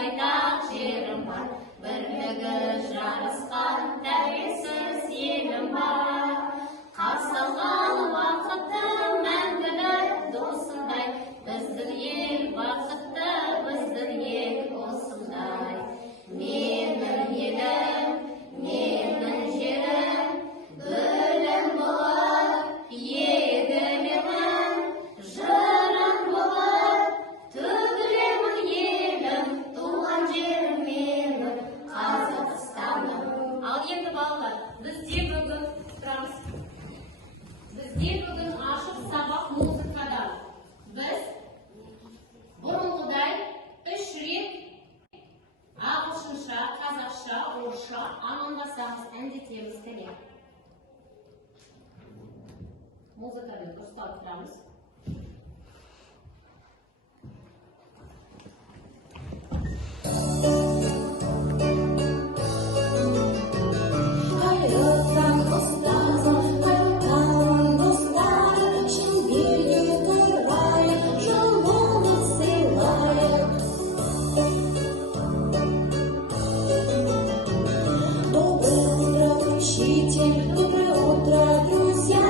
байтақ жерім бар, бірлігі жарасқан тәуелсіз елім бар. Қарсы алған уақытты мәңгілік досындай, біздің ел бақытты, біздің ел осындай. Менің елім, менің жерім, гүлім болып егілемін, жырым болып төгілемін елім, туған жерім менің Қазақстаным. Ал енді балалар, бізде бүгін ашық сабақ музыкада. Біз бұрынғыдай 3 рет ағылшынша, қазақша, орысша амандасамыз, әндетеміз кәне. Музыкамен ұстап тұрамыз. Доброе утро, друзья!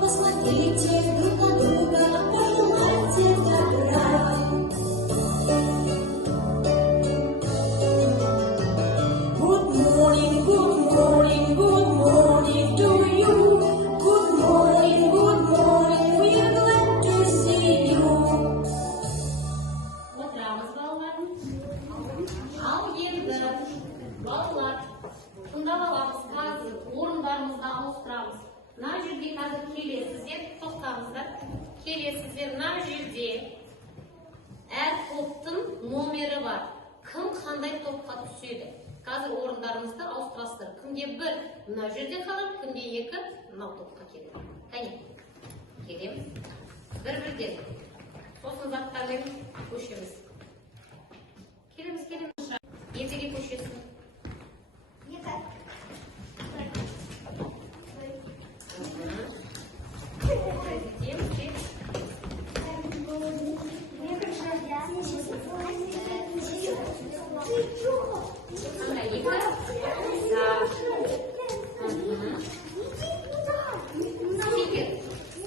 Посмотрите друг на друга, пожелайте добра. Good morning, good morning, good morning to you. Good morning, we are glad to see you. Отырамыз балаларым. Ал енді балалар, тыңдап аламыз, қазір орындарымызды ауыстырамыз. Мына жерде қазір келесіздер, тоқтаңыздар. Келесіздер, мына жерде әр топтың номері бар. Кім қандай топқа түседі? Қазір орындарымызды ауыстырасыздар. Кімге 1 мына жерде қалады, кімге 2 мынау топқа келеді. Кәне, келеміз. Бір-бірден. Сосын заттармен көшеміз. Келеміз. Ертеге көшесін.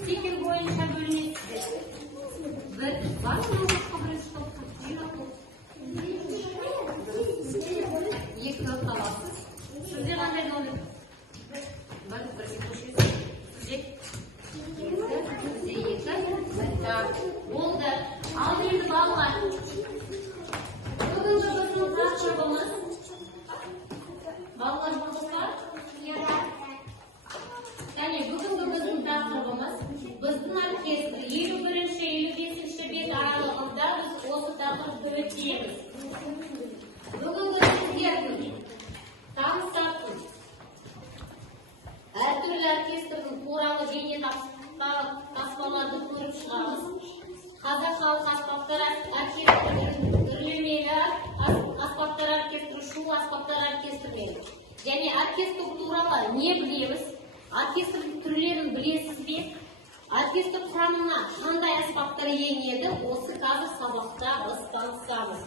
Стикер бойынша бөлінесіздер. Бір бар ма? Екі қаласыз. Сіздер қандай номер? Бірге көшесіз. Сізде 2. Болды. Ал енді балалар. Бүгінгі біздің тақырыбымыз. Балалар болдыңыздар? Кәне, бүгінгі біздің тақырыбымыз. Біздің оркестр 51-55 бет аралығында біз осы тақырыпты өтеміз. Бүгінгі сіздердің танысатын әртүрлі оркестрдің туралы бейнетаспаларды көріп шығамыз. Қазақ халық аспаптар оркестрінің үрлемелі аспаптар оркестрі, шу аспаптар оркестрінен. Және оркестр туралы не білеміз? Оркестрдің түрлерін білесіз бе? Оркестр құрамына қандай аспаптар енеді? Осы қазір сабақта біз танысамыз.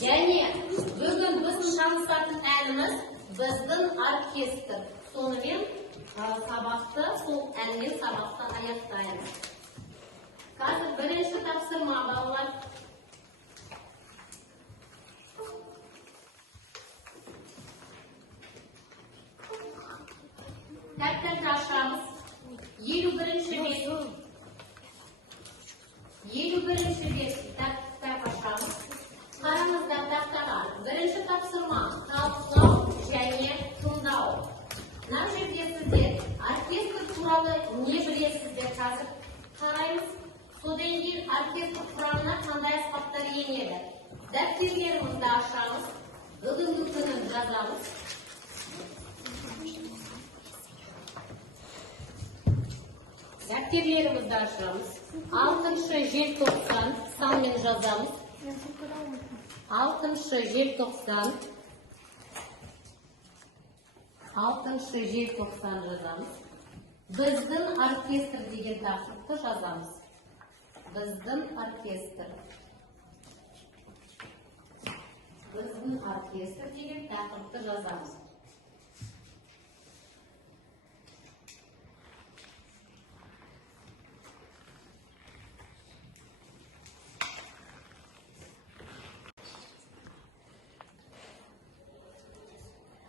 Және бүгін біздің танысатын әніміз біздің оркестр. Сонымен сабақты, сол әнмен сабақты аяқтаймыз. Қазір бірінші тапсырма балалар. Дәптерді ашамыз. 51-ші бет. 51-ші бет дәптер ашамыз. Қараңыздар дәптерға. Бірінші тапсырма талқылау және тыңдау. Мына жерде сіздер оркестр туралы не білесіздер? Қазір қараймыз. Содан кейін оркестр құрамына қандай аспаптар енеді? Дәптерлерімізді ашамыз. Бүгінгі күнін жазамыз. Дәптерлерімізді ашамыз. 6 желтоқсан санмен жазамыз. 6 желтоқсан. 6 желтоқсан жазамыз. Біздің оркестр деген тақырыпты жазамыз. Біздің оркестр. оркестр деген тақырыпты жазамыз.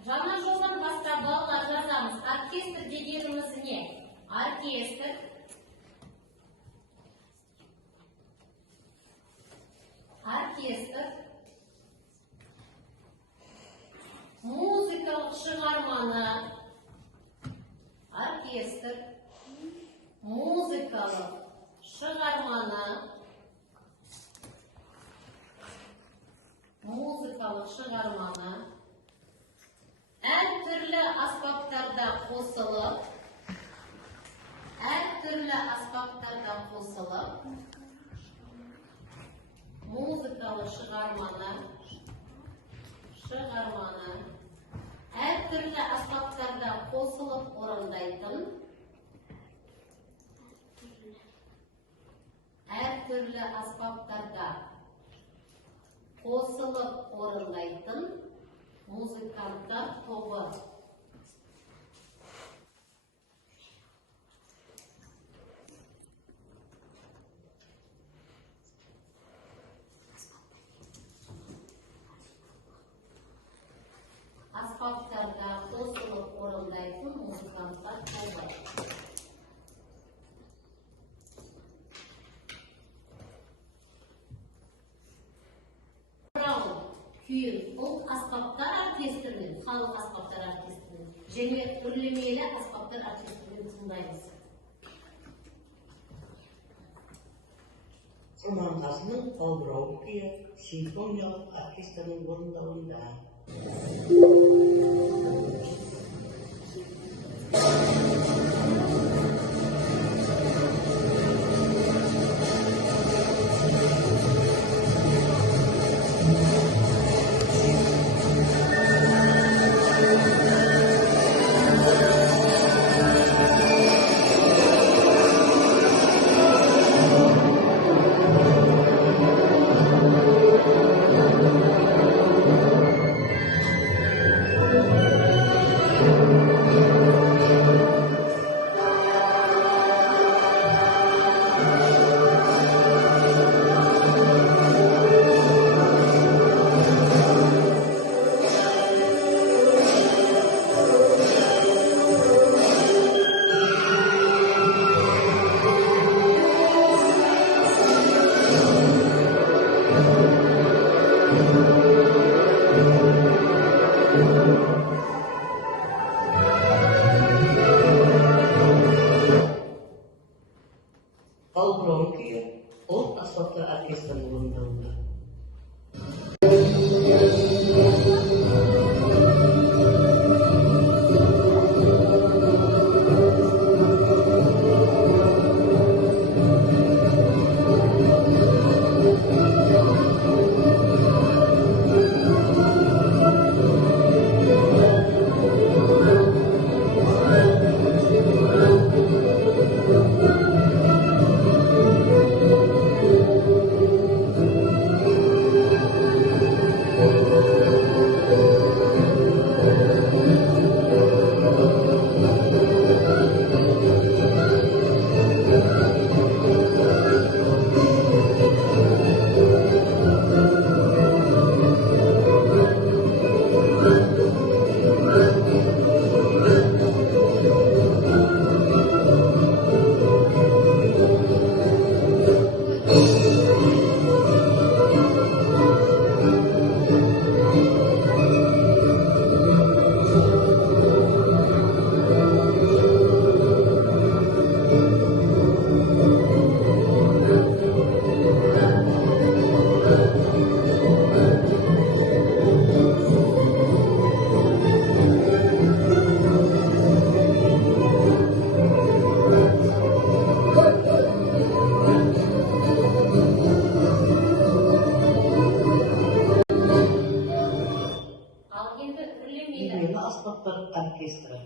Жаңа жолдан бастап балалар жазамыз. Оркестр дегеніміз не? Оркестр музыкалық шығарманы әртүрлі аспаптарда қосылып музыкалық шығарманы әртүрлі аспаптарда қосылып орындайтын музыканттар тобы. Аспаптарда қосылып орындайтын музыканттар тобы. Күйін ұлт аспаптар оркестрінен, халық аспаптар оркестрінен және үрлемелі аспаптар оркестрінен тыңдаймыз. Құрманғазының «Қалбырау күйі» симфониялық оркестрінің орындауында. Қалбырау күйі ұлт аспаптар оркестрінің орындауында. Аспаптар оркестрі.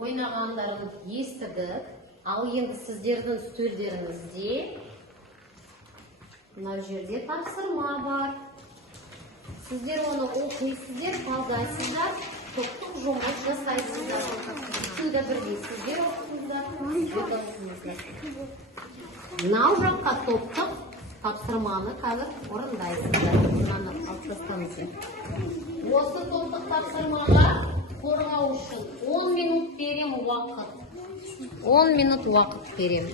ойнағандарын естідік. Ал енді сіздердің үстелдеріңізде мына жерде тапсырма бар. Сіздер оны оқисыздар, талдайсыздар, топтық жұмыс жасайсыздар. Үшінде бірге сіздер оқисыздар. Мынау жаққа топтық тапсырманы қазір орындайсыздар. Мынаны алып тастаңыздар. Осы топтық тапсырмаға қорғау үшін 10 минут берем уақыт. 10 минут уақыт берем.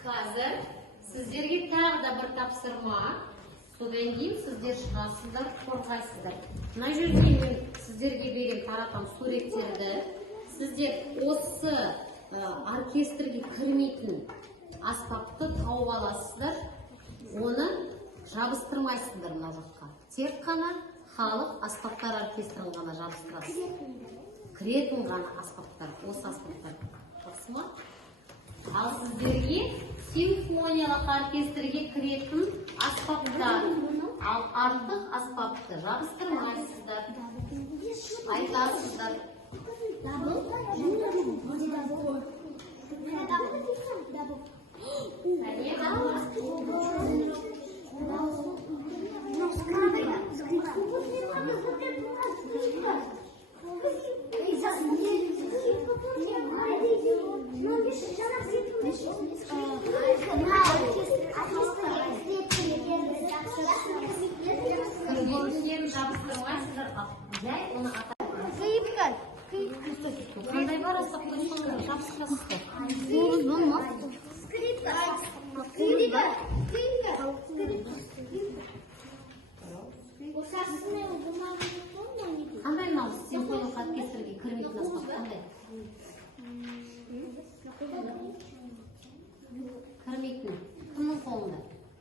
Қазір сіздерге тағы да бір тапсырма. Содан кейін сіздер шығасыздар, қорғайсыздар. Мына жерде мен сіздерге берем таратам суреттерді. Сіздер осы оркестрге кірмейтін аспапты тауып аласыздар. Оны жабыстырмайсыздар мына жаққа. Тек қана халық аспаптар оркестрін ғана жабыстырасыздар. Кіретін ғана аспаптар, осы аспаптар. Жақсы ма? Ал сіздерге симфониялық оркестрге кіретін аспаптар, ал артық аспапты жабыстырмайсыздар. Айтасыздар. Қандай бар аспапты жабыстырасыздар? Қандай мынау симфониялық оркестрге кірмейтін аспап қандай? Кірмейтін. Кімнің қолында?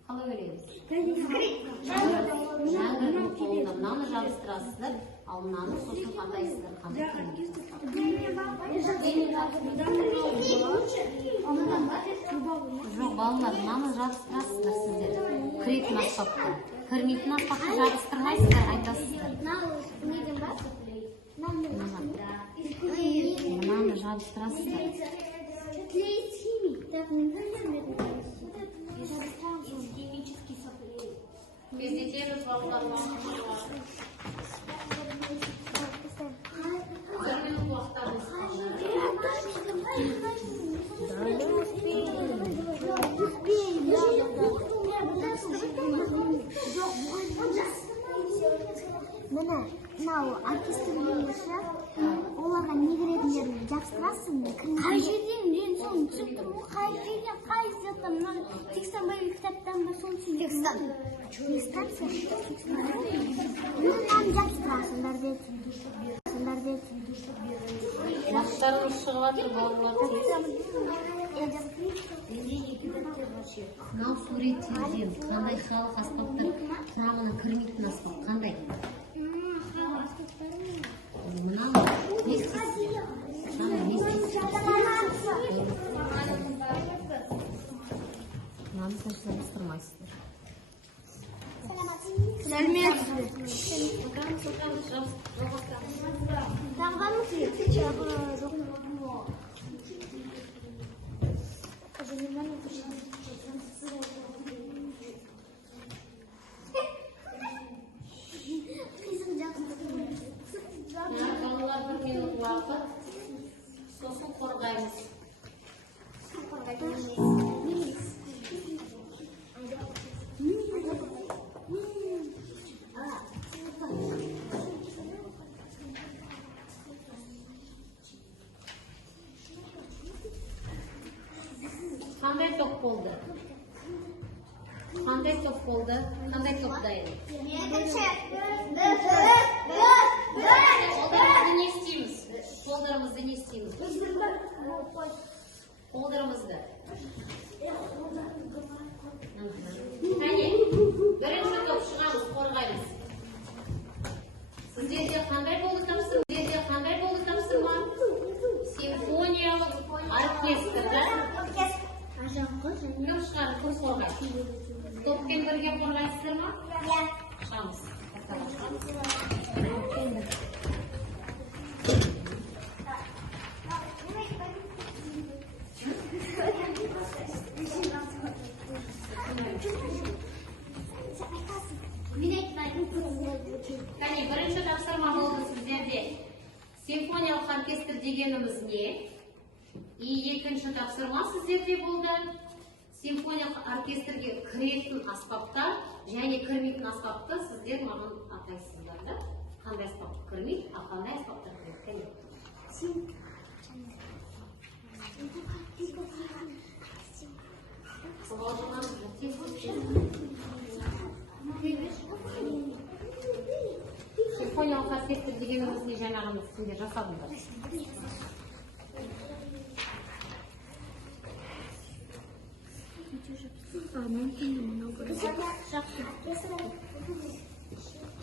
Қалай ойлаймыз? Жәңгірдің қолында. Мынаны жабыстырасыздар, ал мынаны сосын қатайсыздар. Қандай кірмейтін? Жоқ, балалар, мынаны жабыстырасыздар сіздер. Кіретін аспапты. Кірмейтін аспапты жабыстырмайсыздар, айтасыздар. Мынаны жабыстырасыздар. Тездетеміз балалар. Мына оркестр болса, оларға не керектігін жақсырасың. Қай жерден мен соны түсіп тұрмын, қай жерден, қай заттан, мына текстан бай кітаптан ба соны түсіндім. Текстан мынаны жақсырасыңдар деп Мақтарымыз шығып жатыр, балалар. Мынау суреттерден қандай халық аспаптар құрамына кірмейтін аспап қандай? Мынау не істейсіз? Мынаны салыстырмайсыздар. Балалар бір минут уақыт, сосын қорғаймыз. Қандай топ болды? Қандай топ болды? Қандай топ дайын? Қолдарымызды не істейміз? Қолдарымызды не істейміз? Қолдарымызды. Қане, бірінші топ шығамыз, қорғаймыз. Сіздерде қандай болды тапсырма? Сіздерде қандай болды тапсырма? Симфониялық оркестр, да? Кім шығар, кім қорғайды? Топпен бірге қорғайсыздар ма? Шығамыз. Қане, бірінші тапсырма болды сіздерде. Симфониялық оркестр дегеніміз не? И екінші тапсырма сіздерде болды. Симфониялық оркестрге кіретін аспаптар және кірмейтін аспапты сіздер маған атайсыздар, да? Қандай аспапты кірмейді, а қандай аспаптар кіреді? Симфониялық оркестр дегеніміз не жаңағымыз сендер жасадыңдар?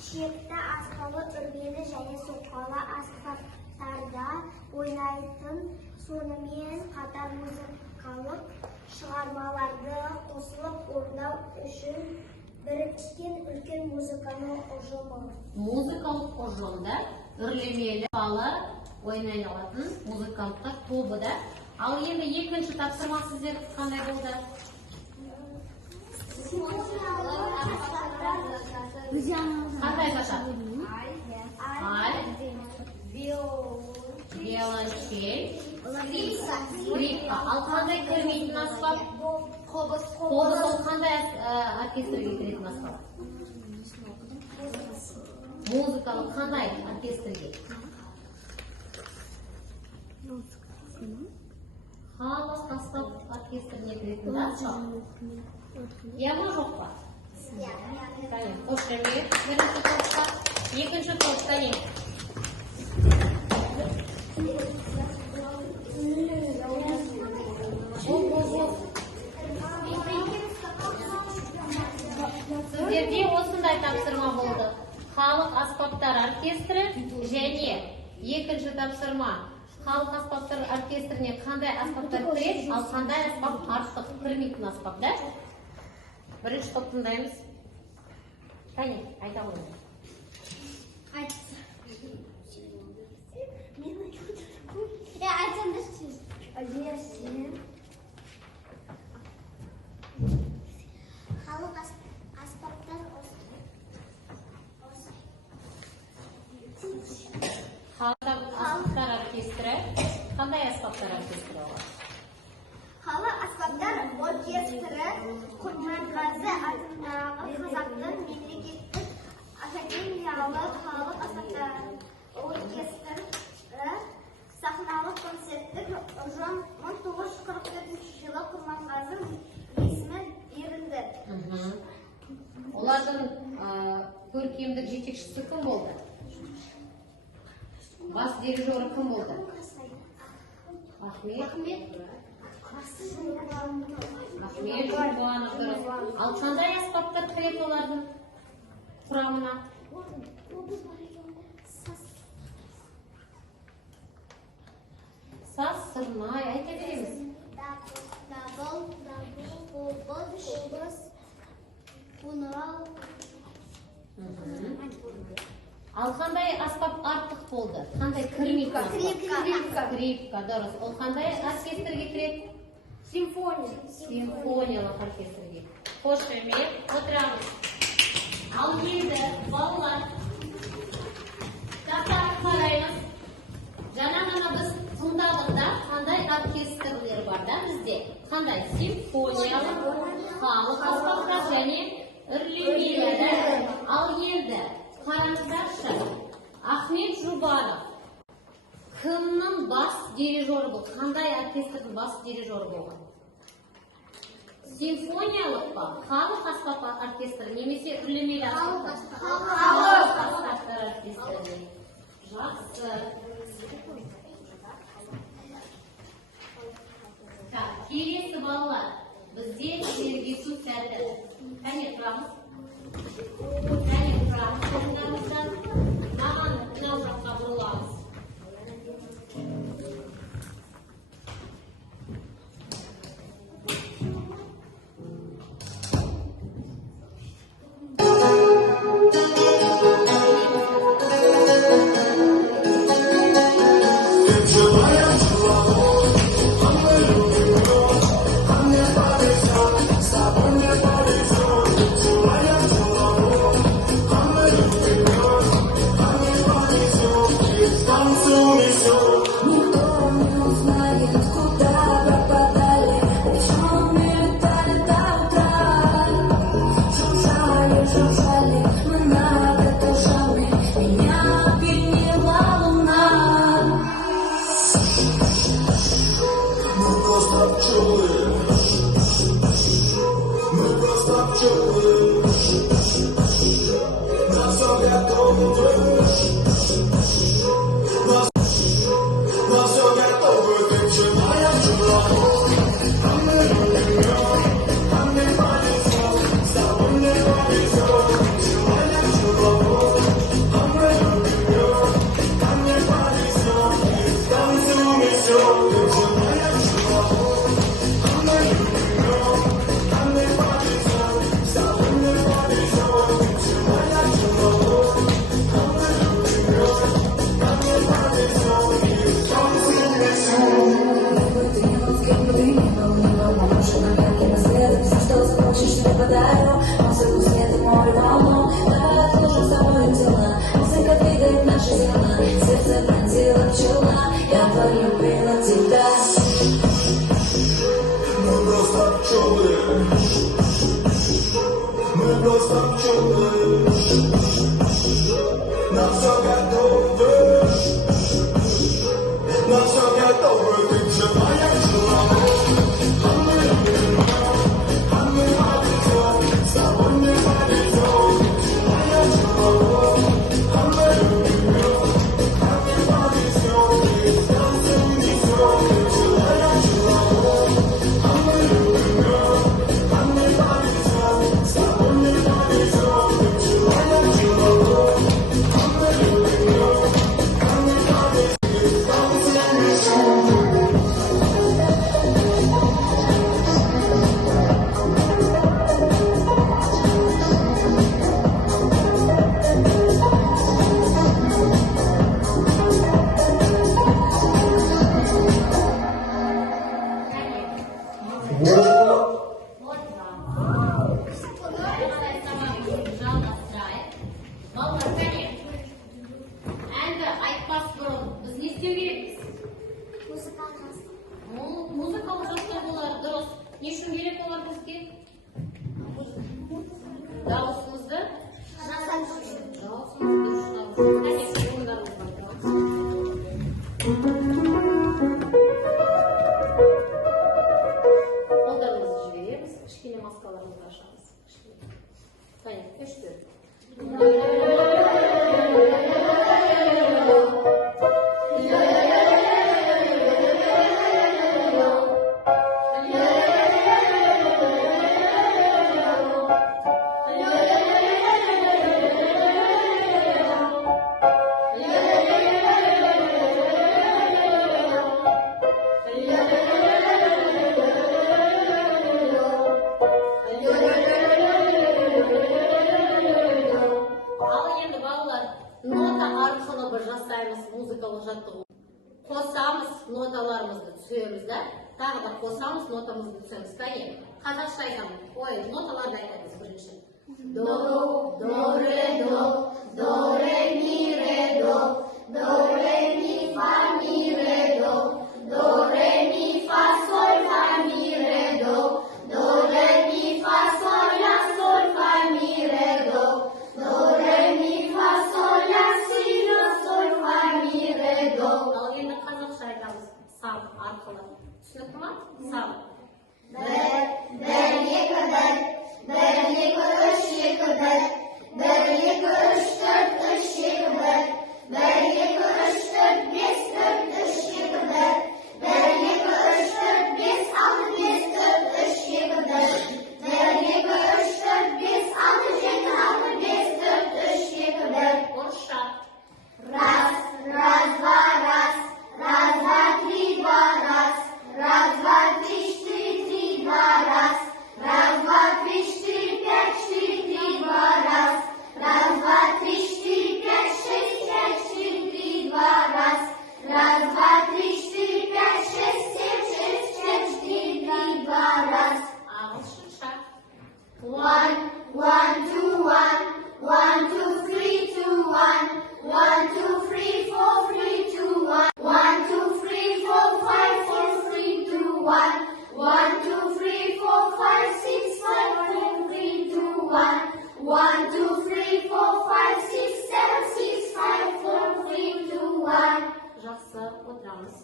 Шекті аспабы үрмелі және соқпалы аспаптарда ойнайтын, сонымен қатар музыкалық шығармаларды қосылып орындау үшін біріккен үлкен музыкалық ұжымы. Музыкалық ұжымда үрлемелі балы ойнай алатын музыканттар тобы да. Ал енді екінші тапсырма сіздер қандай болды? Қандай жатады? Ай, виолончель, скрипка. Ал қандай кірмейтін аспап? Қобыз. Қобыз ол қандай оркестрге кіретін аспап? Музыкалық қандай оркестрге? Халық аспап оркестріне кіретін да аспап? Я ма жоқ па? Қош келмейік бірінші топқа. Екінші топта не? Сіздерде осындай тапсырма болды. Халық аспаптар оркестрі және екінші тапсырма. Халық аспаптар оркестріне қандай аспаптар кіреді, ал қандай аспап артық кірмейтін аспап, да? Бірінші топ тыңдаймыз. Қане, айта ғой. Халық аспаптар Халық аспаптар оркестрі қандай аспаптар оркестрі олар? Халық аспаптар оркестрі Құрманғазы атындағы қазақтың мемлекеттік академиялық халық Ужан 1944 жылы Құрманғазы есімі берілді. Олардың көркемдік жетекшісі кім болды? Бас дирижері кім болды? Ахмет Жұбанов дұрыс. Ал қандай аспаптар кіреді олардың құрамына? Саз, сырнай, айта береміз. Дабыл, қобыз, қоңырау. Ал қандай аспап артық болды? Қандай кірмейді? Скрипка, дұрыс. Ол қандай оркестрге кіреді? Симфониялық оркестрге. Қош келмек, отырамыз. Ал енді балалар, тақтаға қараймыз. Жаңа ғана біз тыңдадық да, қандай оркестрлер бар да бізде? Қандай? Симфониялық, халық аспаптар және үрлемелі. Ал енді қараңыздаршы, Ахмет Жұбанов кімнің бас дирижері болды? Қандай оркестрдің бас дирижері болған? Симфониялық па? Халық аспап оркестрі немесе үрлемелі аспаптар? Халық аспаптар оркестрі. Жақсы. Келесі балалар, бізде сергесу сәті. Кәне тұрамыз. Қолдарымыздан маған мынау жаққа бұрыламыз. башлашабыз. Понятно, 3-4. Нота арқылы бір жасаймыз музыкалық жаттығу. Қосамыз, ноталарымызды түсеміз да, тағы да қосамыз, нотамызды түсеміз. Кәне, қазақша айтамыз. Ой, ноталарды айтамыз бірінші. До, ре, до, ре, ми, фа, ми, ре, до, ре, ми, фа, соль, фа, ми, ре, до, ре, ми, фа, соль, ля, соль, фа, ми, ре, до, ре, ми, фа, соль, ля, си, ля, соль, фа, ми, ре, до. Ал енді қазақша айтамыз сам арқылы. Түсінікті ма? Сам. Бір, екі, үш, екі, бір, екі, үш, төрт, үш, екі, бір, екі, үш, төрт, бес, төрт, үш, екі, бір, екі, үш, төрт, бес, алты, бес, төрт, үш, екі, бір, екі, үш, төрт, бес, алты, жеті, алты, бес, төрт, үш, екі, бір. Орысша. Раз, два, три, два, раз, два, три, четыре, два, раз, два, три, четыре, пять, четыре, три, два, раз, два, три, четыре, пять, шесть, три, два, раз, два, три, четыре, пять, шесть, семь, четыре, три, два, раз. Ағылшынша. One, two, three, two, one. 1, 2, 3, 4, 3, 2, 1. 1, 2, 3, 4, 5, 4, 3, 2, 1. 1, 2, 3, 4, 5, 6, 5, 4, 3, 2, 1. 1, 2, 3, 4, 5, 6, 7, 6, 5, 4, 3, 2, 1. Жақсы, отырамыз.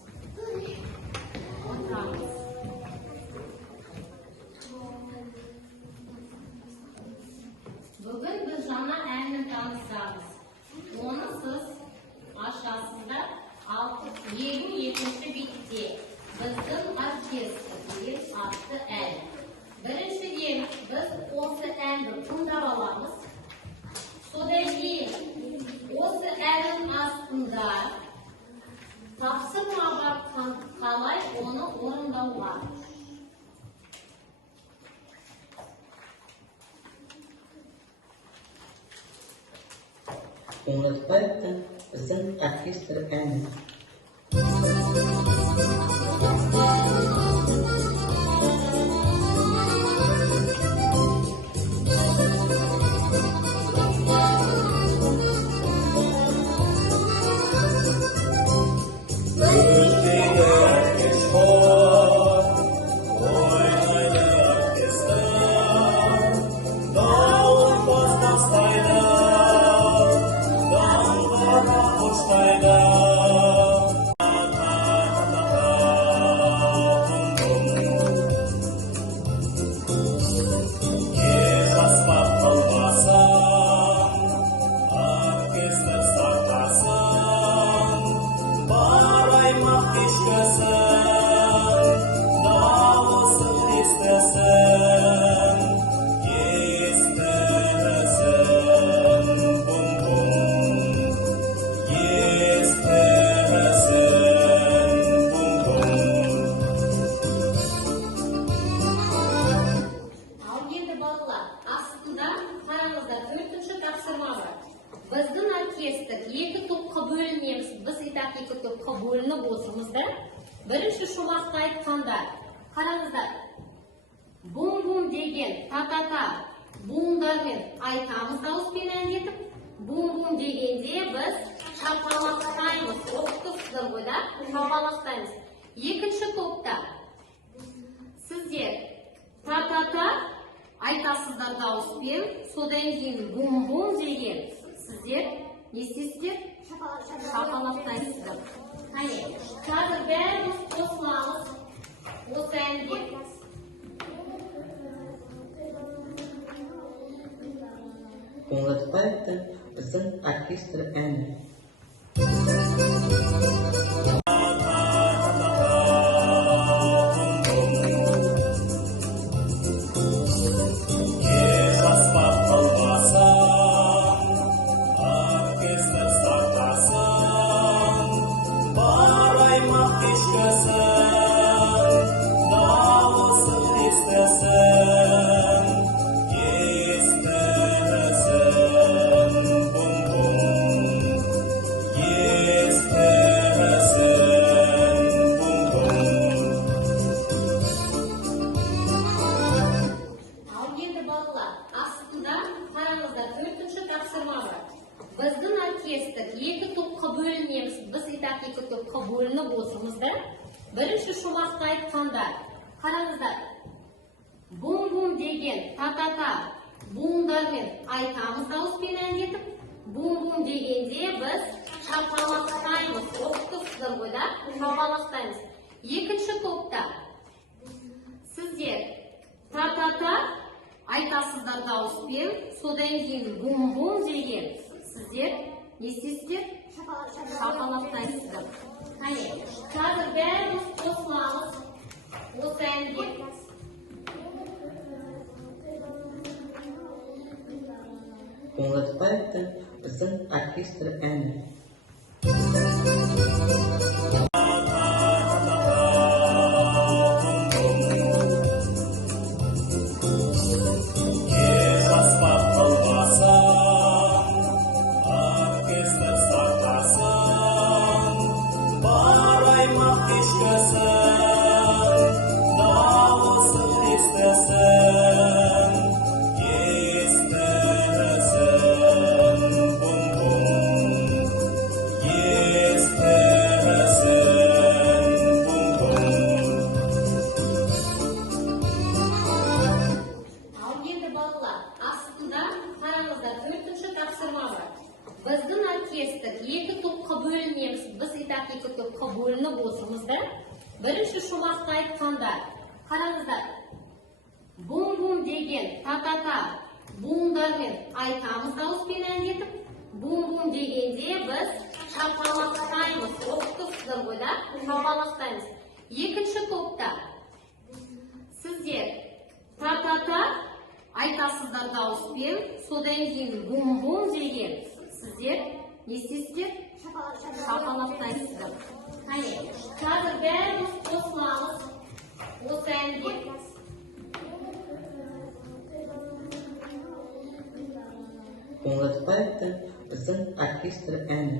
Бүгін біз жаңа әнмен танысамыз. Оны сіз ашасыз да, елу екінші бетте біздің оркестр деген атты ән. Біріншіден біз осы әнді тыңдап аламыз. Содан кейін осы әннің астында тапсырма бар, қалай оны орындауға. Unutmayın, bizim orkestr әні. Біздің оркестр екі топқа бөлінеміз. Біз итак екі топқа бөлініп отырмызда. Бірінші шумақты айтқанда, қараңыздар, бум-бум деген та-та-та буындармен айтамыз дауыспен әндетіп, бум-бум дегенде біз шапалақтаймыз. Оқытысыздар ғой да, шапалақтаймыз. Екінші топта сіздер та-та-та айтасыздар дауыспен, содан кейін бум-бум деген сіздер не істейсіздер? Шапалақтайсыздар. Қазір бәріміз қосыламыз осы әнге. Қоңыратбаевтың біздің оркестр әні. Біздің оркестр екі топқа бөлінеміз. Біз итак екі топқа бөлініп отырмызда. Бірінші шумақты айтқанда, қараңыздар. Бум-бум деген та-та-та буындармен айтамыз дауыспен әндетіп. Бум-бум дегенде біз шапалақтаймыз. Оқытысыздар ғой да, шапалақтаймыз. Екінші топта сіздер та-та-та айтасыздар дауыспен, содан кейін бум-бум деген сіздер не істейсіздер? Шапалақтайсыздар. Қане, қазір бәріміз қосыламыз осы әнге. Қоңыратбаевтың біздің оркестр әні. Біздің оркестр екі топқа бөлінеміз. Біз итак екі топқа бөлініп отырмызда. Бірінші шумақты айтқанда, қараңыздар. Бум-бум деген та-та-та буындармен айтамыз дауыспен әндетіп. Бум-бум дегенде біз шапалақтаймыз. Оқытысыздар ғой да, шапалақтаймыз. Екінші топта сіздер та-та-та айтасыздар дауыспен, содан кейін бум-бум деген сіздер не істейсіздер? Шапалақтайсыздар. Қане, қазір бәріміз қосыламыз осы әнге. Қоңыратбаевтың біздің оркестр әні.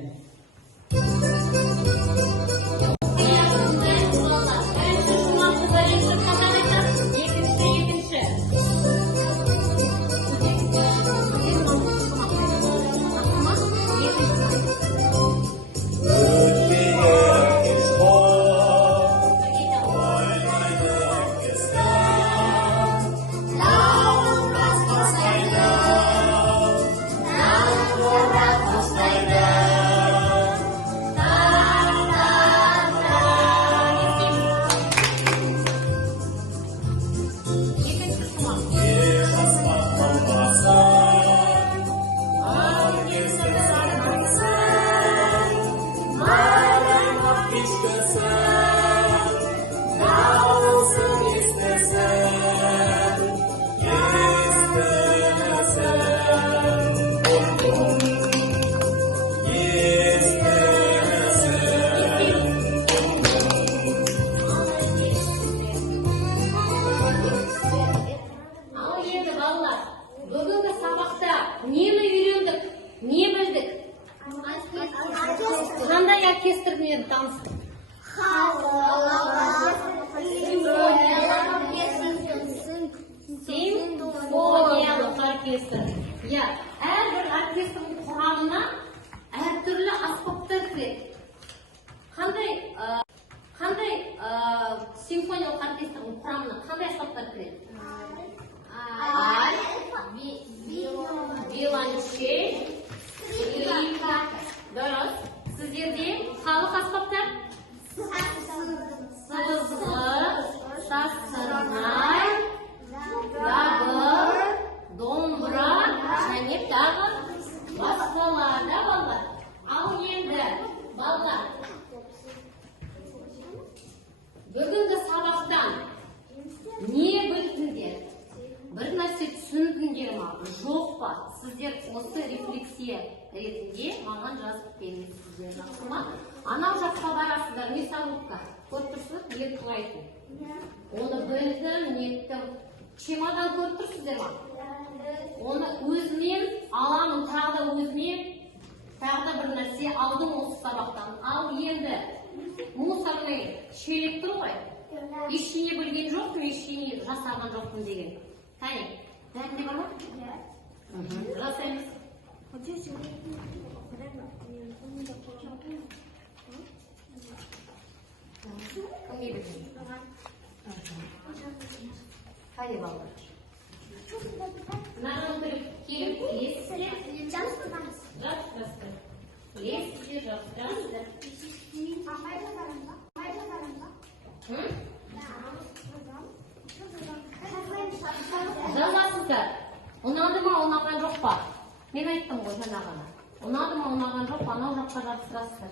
Қандай оркестрмен таныстық? Симфониялық оркестр. Әрбір оркестрдің құрамына әртүрлі аспаптар кіреді. Қандай симфониялық оркестрдің құрамына қандай аспаптар кіреді? Виолончель, скрипка. Дұрыс. Сіздерде халық аспаптар? Сызғы, сасырмай, дабыл, домбыра және тағы сіздер осы рефлексия ретінде маған жазып бересіздер, жақсы ма? Анау жаққа барасыздар, мясорубка, көріп тұрсыздар, ет қылайтын. Оны білдім, неттім. Чемодан көріп тұрсыздар ма? Оны өзінен аламын, тағы да өзінен тағы да бір нәрсе алдым осы сабақтан. Ал енді мусорный шелек тұр ғой. Ештеңе білген жоқпын, ештеңе жасаған жоқпын деген. Кәне, бәрінде бар ма? Жасаймыз. Қайда балдар? Мынаған отырып келіп келесіздер. Жастырасыздар. Келесіздер, жастырасыздар. Жазасыздар. Ұнады ма, ұнаған жоқ па? Мен айттым ғой жаңағына. Ұнады ма, ұнаған жоқ па? Анау жаққа жабыстырасыздар.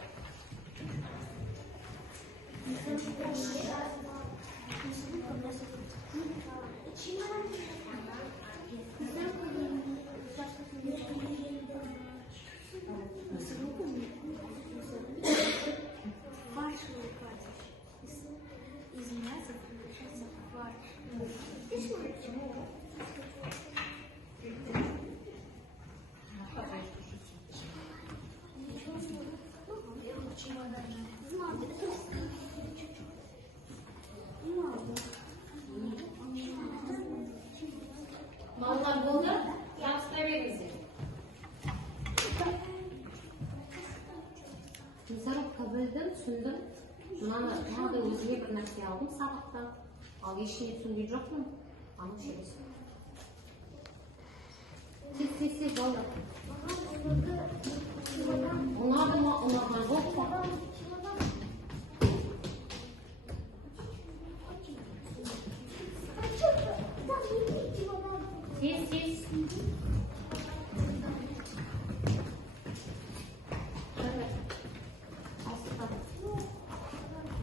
Малlar болды, жабыстыра беріңіздер. Мясорубка білдім, түсіндім. Мынаны тағы да өзіме бір нәрсе алдым сабақтан. Ал ештеңе түсінген жоқпын. Аны шелесің. Тез, балдар. Ұнады ма, ұнаған жоқ па? Тез,